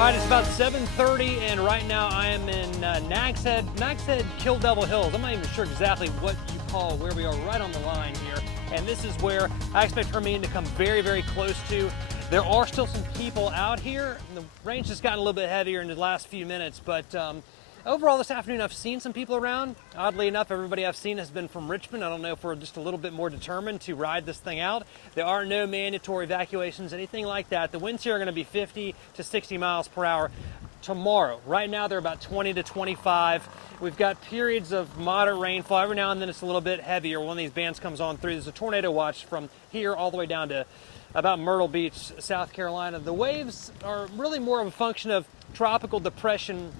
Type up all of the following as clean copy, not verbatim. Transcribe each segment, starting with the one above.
All right, it's about 7:30, and right now I am in Nags Head, Kill Devil Hills. I'm not even sure exactly what you call where we are, right on the line here. And this is where I expect Hermine to come very, very close to. There are still some people out here. The rain's just gotten a little bit heavier in the last few minutes, but overall this afternoon I've seen some people around. Oddly enough, everybody I've seen has been from Richmond. I don't know if we're just a little bit more determined to ride this thing out. There are no mandatory evacuations, anything like that. The winds here are going to be 50 to 60 miles per hour tomorrow. Right now they're about 20 to 25. We've got periods of moderate rainfall. Every now and then it's a little bit heavier. One of these bands comes on through. There's a tornado watch from here all the way down to about Myrtle Beach, South Carolina. The waves are really more of a function of tropical depression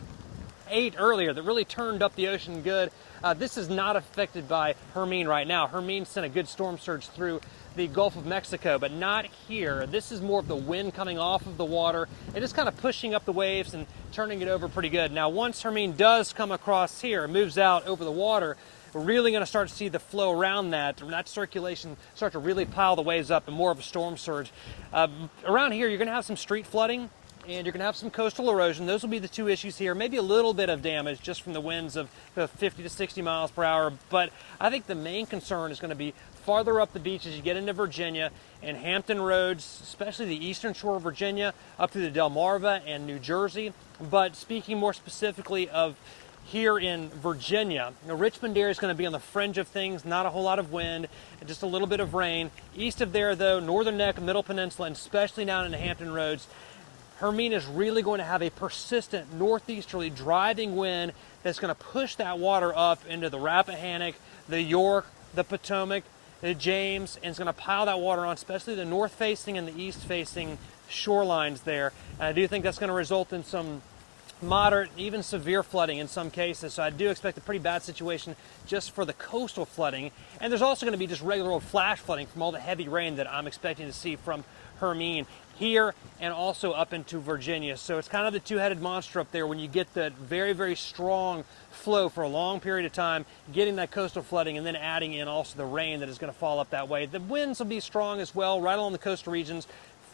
8 earlier that really turned up the ocean good. This is not affected by Hermine right now. Hermine sent a good storm surge through the Gulf of Mexico, but not here. This is more of the wind coming off of the water and just kind of pushing up the waves and turning it over pretty good. Now, once Hermine does come across here, moves out over the water, we're really going to start to see the flow around that circulation start to really pile the waves up and more of a storm surge. Around here, you're going to have some street flooding, and you're going to have some coastal erosion. Those will be the two issues here. Maybe a little bit of damage just from the winds of 50 to 60 miles per hour. But I think the main concern is going to be farther up the beach as you get into Virginia and Hampton Roads, especially the eastern shore of Virginia, up through the Delmarva and New Jersey. But speaking more specifically of here in Virginia, the Richmond area is going to be on the fringe of things, not a whole lot of wind, just a little bit of rain. East of there, though, Northern Neck, Middle Peninsula, and especially down into Hampton Roads, Hermine is really going to have a persistent northeasterly driving wind that's going to push that water up into the Rappahannock, the York, the Potomac, the James, and it's going to pile that water on, especially the north-facing and the east-facing shorelines there. And I do think that's going to result in some moderate, even severe flooding in some cases. So I do expect a pretty bad situation just for the coastal flooding. And there's also going to be just regular old flash flooding from all the heavy rain that I'm expecting to see from Hermine here and also up into Virginia. So it's kind of the two-headed monster up there when you get that very, very strong flow for a long period of time, getting that coastal flooding and then adding in also the rain that is going to fall up that way. The winds will be strong as well, right along the coastal regions,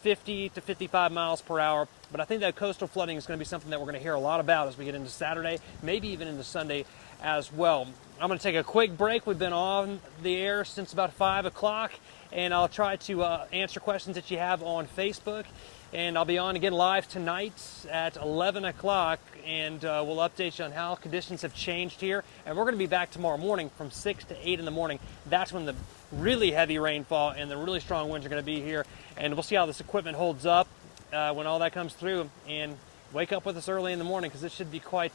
50 to 55 miles per hour. But I think that coastal flooding is going to be something that we're going to hear a lot about as we get into Saturday, maybe even into Sunday as well. I'm going to take a quick break. We've been on the air since about 5 o'clock, and I'll try to answer questions that you have on Facebook. And I'll be on again live tonight at 11 o'clock, and we'll update you on how conditions have changed here. And we're going to be back tomorrow morning from 6 to 8 in the morning. That's when the really heavy rainfall and the really strong winds are going to be here. And we'll see how this equipment holds up when all that comes through. And wake up with us early in the morning, because it should be quite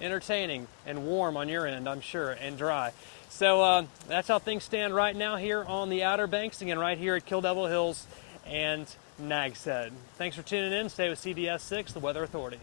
entertaining and warm on your end, I'm sure, and dry. So that's how things stand right now here on the Outer Banks, again, right here at Kill Devil Hills and Nags Head. Thanks for tuning in. Stay with CBS 6, the Weather Authority.